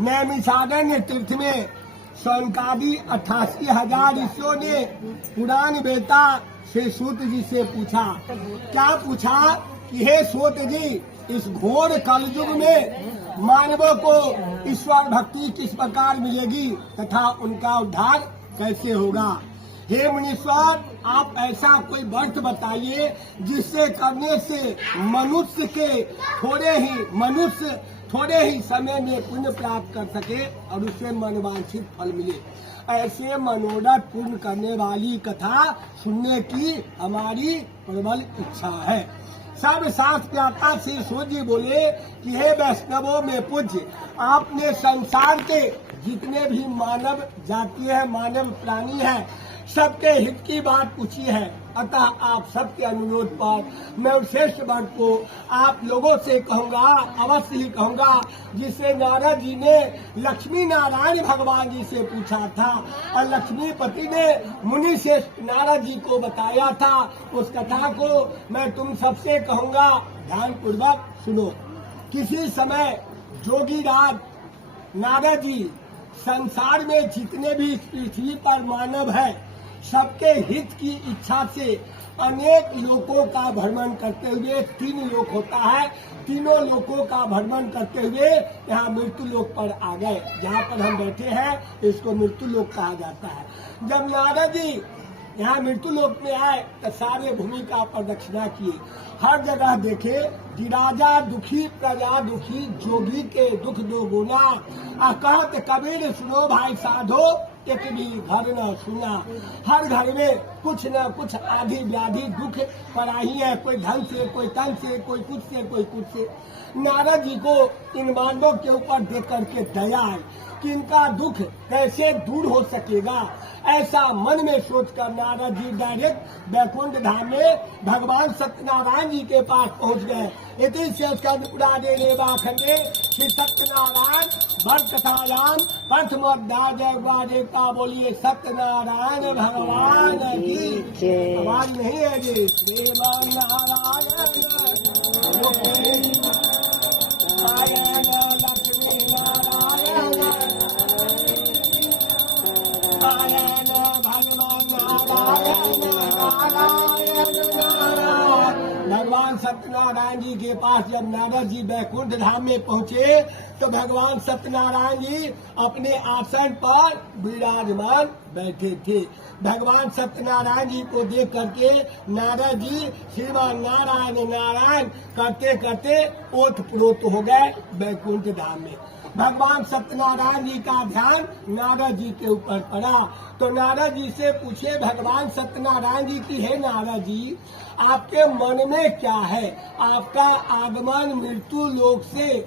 नैमिषारण्य तीर्थ में सौनकादि 88,000 ऋषियों ने पुराण वेता से सूत जी से पूछा। क्या पूछा कि हे सूत जी, इस घोर कलयुग में मानवों को ईश्वर भक्ति किस प्रकार मिलेगी तथा उनका उद्धार कैसे होगा। हे मुनीश्वर, आप ऐसा कोई व्रत बताइए जिससे करने से मनुष्य थोड़े ही समय में पुण्य प्राप्त कर सके और उसे मनवांछित फल मिले। ऐसे मनोरथ पूर्ण करने वाली कथा सुनने की हमारी प्रबल इच्छा है। सब शास्त्र ज्ञाता श्री सूत जी बोले कि हे वैष्णवों में पूज्य, आपने संसार के जितने भी मानव जाति है, मानव प्राणी है, सबके हित की बात पूछी है। अतः आप सबके अनुरोध पर मैं उस श्रेष्ठ बात को आप लोगों से कहूँगा, अवश्य ही कहूँगा, जिसे नारद जी ने लक्ष्मी नारायण भगवान जी से पूछा था और लक्ष्मीपति ने मुनि श्रेष्ठ नारद जी को बताया था। उस कथा को मैं तुम सबसे कहूँगा, ध्यान पूर्वक सुनो। किसी समय जोगीराज नारद जी संसार में जितने भी पृथ्वी पर मानव है, सबके हित की इच्छा से अनेक लोकों का भ्रमण करते हुए, 3 लोक होता है, तीनों लोकों का भ्रमण करते हुए यहाँ मृत्यु लोक पर आ गए। जहाँ पर हम बैठे हैं इसको मृत्यु लोक कहा जाता है। जब नारद जी यहाँ मृत्यु लोक में आए तो सारे भूमि का प्रदक्षिणा किए। हर जगह देखे कि राजा दुखी प्रजा दुखी, जोगी के दुख दो गुना। कहत कबीर सुनो भाई साधो, एक भी घर न सुना। हर घर में कुछ न कुछ आधी व्याधि दुख पराही है, कोई धन से, कोई तन से, कोई कुछ से, कोई कुछ से। नारद जी को इन मानवों के ऊपर देख करके दया है कि इनका दुख कैसे दूर हो सकेगा। ऐसा मन में सोचकर नारद जी डायरेक्ट बैकुंठ धाम में भगवान सत्यनारायण जी के पास पहुंच गए। इति से उड़ाने रेवाखंडे श्री सत्यनारायण भक्त कथायाम पंचमोध्याय जय देवता बोलिए सत्यनारायण भगवान की। आवाज नहीं है जी। देवानारायण लक्ष्मी नारायण भगवान सत्यनारायण जी के पास जब नारद जी बैकुंठ धाम में पहुँचे तो भगवान सत्यनारायण जी अपने आसन पर विराजमान बैठे थे। भगवान सत्यनारायण जी को देख करके नारद जी श्रीमान नारायण नारायण करते करते ओतप्रोत हो गए बैकुंठ धाम में। भगवान सत्यनारायण जी का ध्यान नारद जी के ऊपर पड़ा तो नारद जी से पूछे भगवान सत्यनारायण जी की, हे नारद जी, आपके मन में क्या है? आपका आगमन मृत्यु लोक से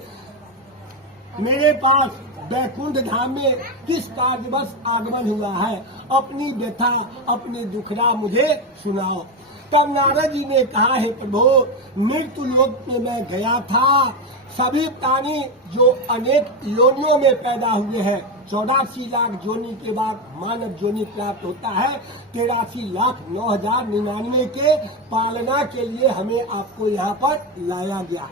मेरे पास बैकुंठ धाम में किस कार्यवश आगमन हुआ है? अपनी व्यथा, अपनी दुखड़ा मुझे सुनाओ। तब नारद जी ने कहा, है प्रभु, मृत्यु लोक में मैं गया था। सभी प्राणी जो अनेक योनियों में पैदा हुए हैं, 84 लाख जोनी के बाद मानव जोनी प्राप्त होता है। 83,09,099 के पालना के लिए हमें आपको यहाँ पर लाया गया।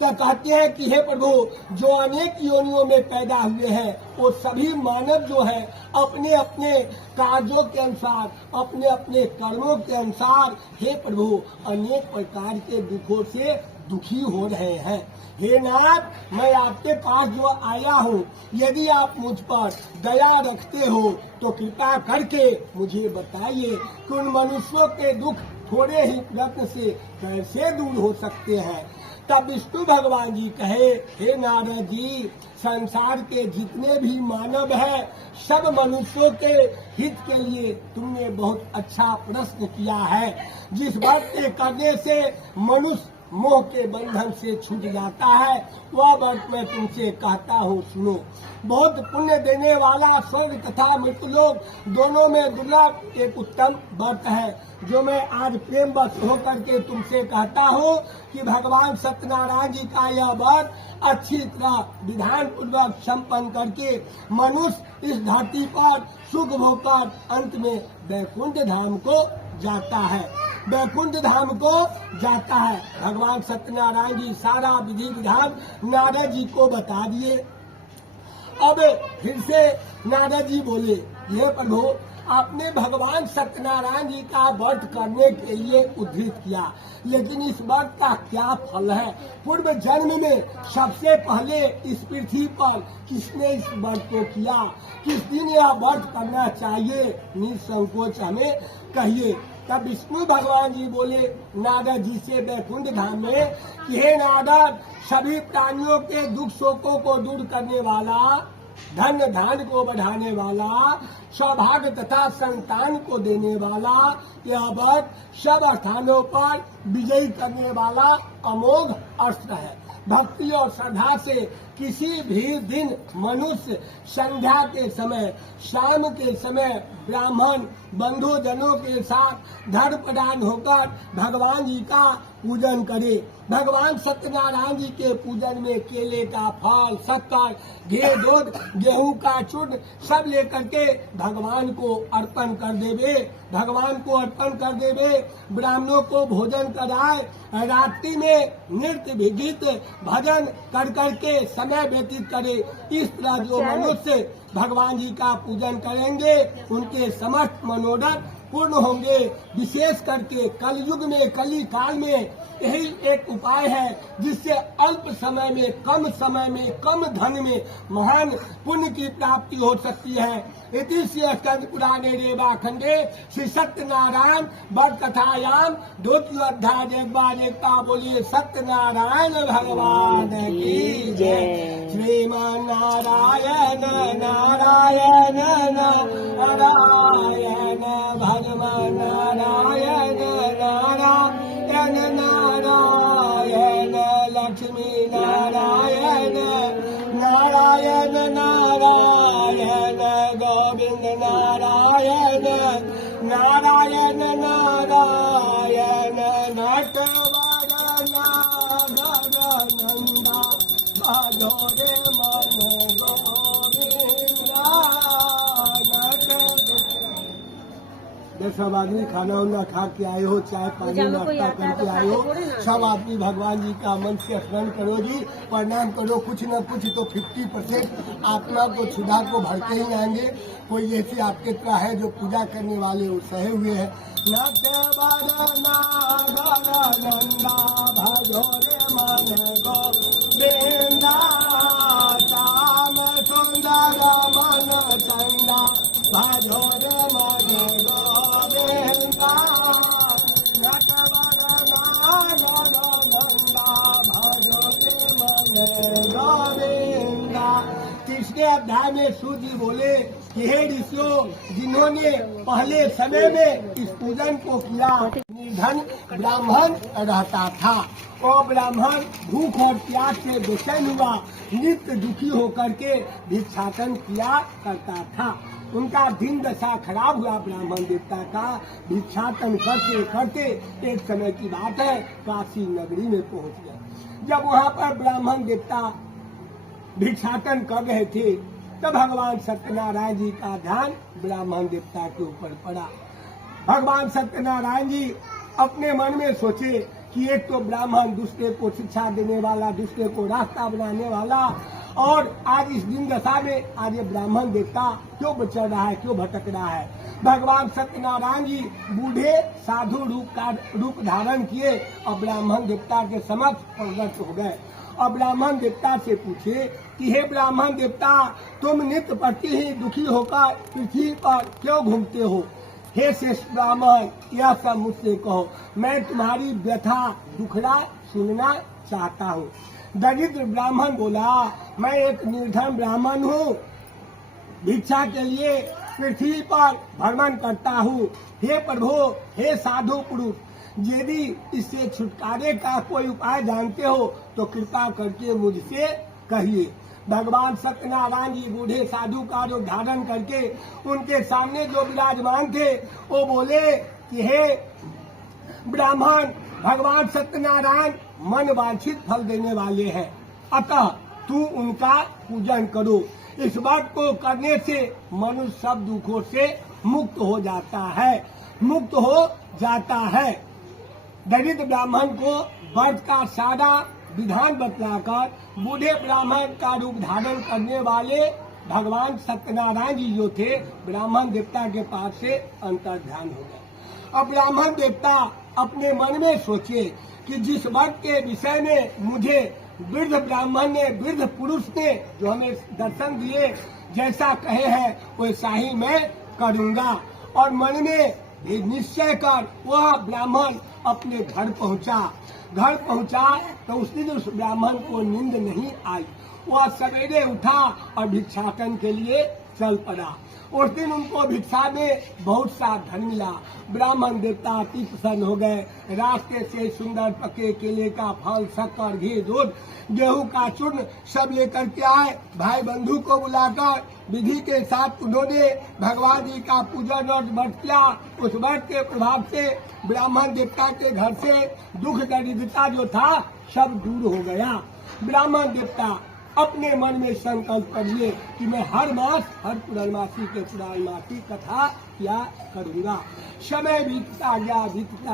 तो कहते हैं कि हे प्रभु, जो अनेक योनियों में पैदा हुए हैं वो सभी मानव जो है अपने अपने कार्यों के अनुसार, अपने अपने कर्मों के अनुसार, हे प्रभु, अनेक प्रकार के दुखों से दुखी हो रहे हैं। हे नाथ, मैं आपके पास जो आया हूँ, यदि आप मुझ पर दया रखते हो तो कृपा करके मुझे बताइए कि उन मनुष्यों के दुख थोड़े ही प्रयत्न से कैसे दूर हो सकते हैं। तब विष्णु भगवान जी कहे, हे नारद जी, संसार के जितने भी मानव हैं, सब मनुष्यों के हित के लिए तुमने बहुत अच्छा प्रश्न किया है। जिस बात के करने से मनुष्य मोह के बंधन से छूट जाता है, वह बात मैं तुमसे कहता हूँ, सुनो। बहुत पुण्य देने वाला स्वर्ग तथा मृत्युलोक दोनों में दुर्लभ एक उत्तम व्रत है, जो मैं आज प्रेम बस होकर के तुमसे कहता हूँ कि भगवान सत्यनारायण जी का यह व्रत अच्छी तरह विधान पूर्वक संपन्न करके मनुष्य इस धरती पर सुख भोग कर अंत में बैकुंठ धाम को जाता है। बैकुंठ धाम को जाता है। भगवान सत्यनारायण जी सारा विधि विधान नारद जी को बता दिए अब फिर से नारद जी बोले, ये प्रभु आपने भगवान सत्यनारायण जी का व्रत करने के लिए उद्धृत किया, लेकिन इस व्रत का क्या फल है? पूर्व जन्म में सबसे पहले इस पृथ्वी पर किसने इस व्रत को किया? किस दिन यह व्रत करना चाहिए? निसंकोच हमें कहिए। तब विष्णु भगवान जी बोले नारद जी से वैकुंठ धाम में कि हे नारद, सभी प्राणियों के दुख शोकों को दूर करने वाला, धन धान को बढ़ाने वाला, सौभाग्य तथा संतान को देने वाला, यह व्रत सब स्थानों पर विजयी करने वाला अमोघ अस्त्र है। भक्ति और श्रद्धा से किसी भी दिन मनुष्य संध्या के समय, शाम के समय ब्राह्मण बंधुजनों के साथ धर्म प्रदान होकर भगवान जी का पूजन करे। भगवान सत्यनारायण जी के पूजन में केले का फल, शक्कर, घी, दूध, गेहूं का चूर्ण सब लेकर के भगवान को अर्पण कर देवे। भगवान को अर्पण कर देवे, ब्राह्मणों को भोजन कराए, रात्रि में नृत्य गीत भजन कर करके समय व्यतीत करे। इस तरह जो मनुष्य भगवान जी का पूजन करेंगे उनके समस्त मनोरथ पूर्ण होंगे। विशेष करके कलयुग में, कली काल में यही एक उपाय है जिससे अल्प समय में, कम धन में महान पुण्य की प्राप्ति हो सकती है। इति श्री स्कंद पुराणे रेवाखंडे श्री सत्यनारायण व्रत कथायाम द्वितीयोऽध्याय एकता बोलिए सत्यनारायण भगवान की जय। श्रीमान नारायण नारायण नारायण भगवान नारायण नारायण नारायण लक्ष्मी नारायण नारायण नारायण गोविंद नारायण नारायण नारायण नटवर नागनंदा भजोरे मन गोविंदा सब आदमी खाना उना खा के आए हो, चाय पानी नाश्ता करके आए हो, सब आदमी भगवान जी का मन से स्मरण करो जी, प्रणाम करो। कुछ न कुछ तो 50% आत्मा को क्षुधा को भरते ही आएंगे। कोई ऐसे आपके तरह है जो पूजा करने वाले वो सहे हुए हैं। नंदा भजोरे मन गोविंदा श्याम सुंदर मन चंदा भजोरे मन गोविंदा नटवर नागनंदा भजोरे मन गोविंदा। तीसरे अध्याय में सूर्य जी बोले कि हे ऋषियों, जिन्होंने पहले समय में इस पूजन को किया, निर्धन ब्राह्मण रहता था और ब्राह्मण भूख और प्यास से बेचैन हुआ, नित्य दुखी होकर के भिक्षाटन किया करता था। उनका दिन दशा खराब हुआ ब्राह्मण देवता का। भिक्षाटन करते करते एक समय की बात है, काशी नगरी में पहुंच गए। जब वहाँ पर ब्राह्मण देवता भिक्षाटन कर रहे थे तब भगवान सत्यनारायण जी का ध्यान ब्राह्मण देवता के ऊपर पड़ा। भगवान सत्यनारायण जी अपने मन में सोचे कि एक तो ब्राह्मण दूसरे को शिक्षा देने वाला, दूसरे को रास्ता बनाने वाला, और आज इस दिन दशा में आज ये ब्राह्मण देवता क्यों बचल रहा है, क्यों भटक रहा है। भगवान सत्यनारायण जी बूढ़े साधु रूप धारण किए और ब्राह्मण देवता के समक्ष प्रकट हो गए। और ब्राह्मण देवता से पूछे कि हे ब्राह्मण देवता, तुम नित्य प्रति ही दुखी होकर पृथ्वी पर क्यों घूमते हो? हे श्रेष्ठ ब्राह्मण, यह सब मुझसे कहो, मैं तुम्हारी व्यथा दुखड़ा सुनना चाहता हूँ। दरिद्र ब्राह्मण बोला, मैं एक निर्धन ब्राह्मण हूँ, भिक्षा के लिए पृथ्वी पर भ्रमण करता हूँ। हे प्रभु, हे साधु पुरुष, यदि इससे छुटकारे का कोई उपाय जानते हो तो कृपा करके मुझसे कहिए। भगवान सत्यनारायण जी बूढ़े साधु का रूप धारण करके उनके सामने जो विराजमान थे वो बोले कि हे ब्राह्मण, भगवान सत्यनारायण मन वांछित फल देने वाले हैं, अतः तू उनका पूजन करो। इस बात को करने से मनुष्य सब दुखों से मुक्त हो जाता है। दरिद्र ब्राह्मण को व्रत का सारा विधान बतलाकर बूढ़े ब्राह्मण का रूप धारण करने वाले भगवान सत्यनारायण जी जो थे ब्राह्मण देवता के पास से अंतर ध्यान हो गए। अब ब्राह्मण देवता अपने मन में सोचे कि जिस वर्ग के विषय में मुझे वृद्ध ब्राह्मण ने, वृद्ध पुरुष ने जो हमें दर्शन दिए, जैसा कहे हैं वैसा ही मैं करूंगा। और मन में निश्चय कर वह ब्राह्मण अपने घर पहुंचा। घर पहुंचा तो उस दिन उस ब्राह्मण को नींद नहीं आई। वह सवेरे उठा और भिक्षाटन के लिए चल पड़ा। उस दिन उनको भिक्षा में बहुत सा धन मिला। ब्राह्मण देवता अति प्रसन्न हो गए। रास्ते से सुंदर पके केले का फल, शक्कर, घी, दूध, गेहूं का चूर्ण सब लेकर के आए। भाई बंधु को बुलाकर विधि के साथ उन्होंने भगवान जी का पूजन और व्रत किया। उस व्रत के प्रभाव से ब्राह्मण देवता के घर से दुख दरिद्रता जो था सब दूर हो गया। ब्राह्मण देवता अपने मन में संकल्प कर लिए कि मैं हर मास, हर पूर्णमासी के पूर्णमासी कथा क्या करूंगा। समय बीतता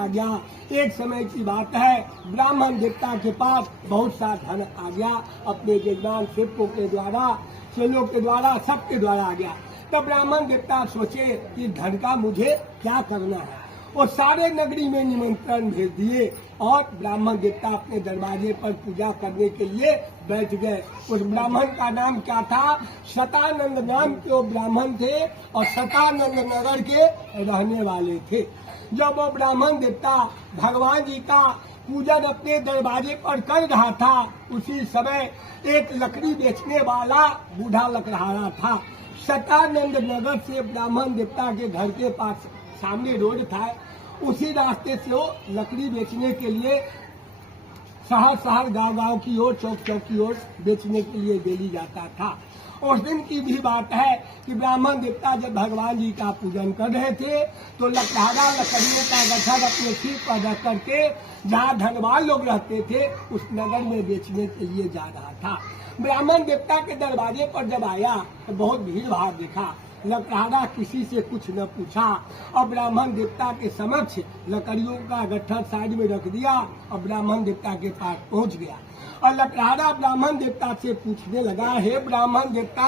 गया। एक समय की बात है, ब्राह्मण देवता के पास बहुत सा धन आ गया। अपने यजमान सेवकों के द्वारा, चेलों के द्वारा, सबके द्वारा आ गया। तब ब्राह्मण देवता सोचे कि धन का मुझे क्या करना है। और सारे नगरी में निमंत्रण भेज दिए और ब्राह्मण देवता अपने दरवाजे पर पूजा करने के लिए बैठ गए। उस ब्राह्मण का नाम क्या था? शतानंद नाम के वो ब्राह्मण थे और शतानंद नगर के रहने वाले थे। जब वो ब्राह्मण देवता भगवान जी का पूजन अपने दरवाजे पर कर रहा था, उसी समय एक लकड़ी बेचने वाला बूढ़ा लकड़हारा था। शतानंद नगर से ब्राह्मण देवता के घर के पास सामने रोड था, उसी रास्ते से वो लकड़ी बेचने के लिए शहर गांव की ओर, चौक की ओर बेचने के लिए डेली जाता था। उस दिन की भी बात है कि ब्राह्मण देवता जब भगवान जी का पूजन कर रहे थे तो लकड़हारा लकड़ियों का गट्ठर अपने सिर पर रख करके जहाँ धनवान लोग रहते थे उस नगर में बेचने के लिए जा रहा था। ब्राह्मण देवता के दरवाजे पर जब आया तो बहुत भीड़ भाड़ देखा। लकड़हारा किसी से कुछ न पूछा और ब्राह्मण देवता के समक्ष लकड़ियों का गट्ठर साइड में रख दिया और ब्राह्मण देवता के पास पहुंच गया। और लकड़हारा ब्राह्मण देवता से पूछने लगा, हे ब्राह्मण देवता,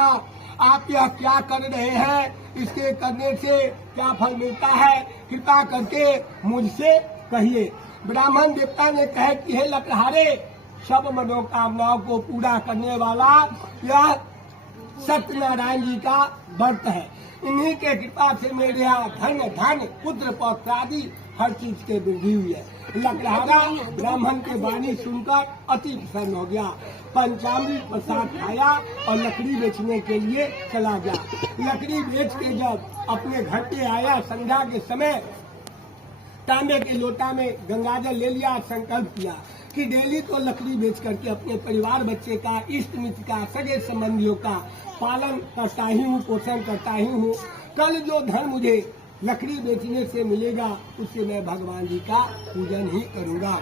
आप यह क्या कर रहे हैं? इसके करने से क्या फल मिलता है? कृपा करके मुझसे कहिए। ब्राह्मण देवता ने कहा कि हे लकड़हारे, सब मनोकामनाओं को पूरा करने वाला यह सत्यनारायण जी का व्रत है। इन्हीं के कृपा से मेरे यहाँ धन, पुत्र, पौत्र आदि हर चीज के वृद्धि हुई है। लकड़हारा ब्राह्मण के वाणी सुनकर अति प्रसन्न हो गया। पंचामृत प्रसाद खाया और लकड़ी बेचने के लिए चला गया। लकड़ी बेच के जब अपने घर पे आया, संध्या के समय तांबे के लोटा में गंगाजल ले लिया, संकल्प किया कि डेली तो लकड़ी बेच करके अपने परिवार, बच्चे का, इष्ट मित्र का, सगे संबंधियों का पालन करता ही हूँ, पोषण करता ही हूँ। कल जो धन मुझे लकड़ी बेचने से मिलेगा उससे मैं भगवान जी का पूजन ही करूँगा।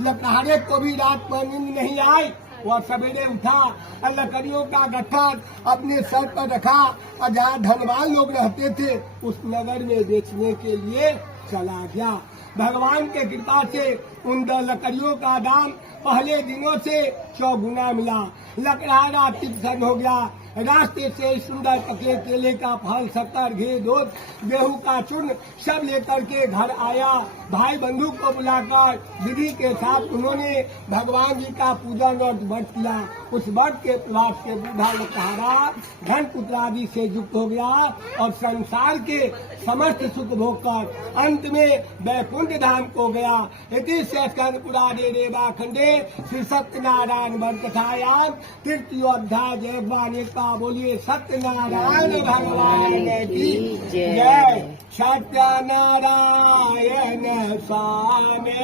लकड़हारे को भी रात में नींद नहीं आई। वह सवेरे उठा और लकड़ियों का गट्ठर अपने सर पर रखा और जहाँ धनवान लोग रहते थे उस नगर में बेचने के लिए चला गया। भगवान के कृपा से उन लकड़ियों का दाम पहले दिनों से 100 गुना मिला। लकड़हारा प्रसन्न हो गया। रास्ते से सुंदर पके केले का फल, शक्कर, घी, दूध, गेहूं का चूर्ण सब लेकर के घर आया। भाई बंधु को बुलाकर विधि के साथ उन्होंने भगवान जी का पूजन और व्रत किया। उस व्रत के प्रभाव से बूढ़ा लकड़हारा धन पुत्र आदि से युक्त हो गया और संसार के समस्त सुख भोग कर अंत में वैकुंठ धाम को गया। इति स्कंद पुराणे रेवा खंडे श्री सत्यनारायण व्रत कथायाम तृतीयोध्याय जय का बोलिए सत्यनारायण भगवान की जय। सत्यनारायण स्वामी।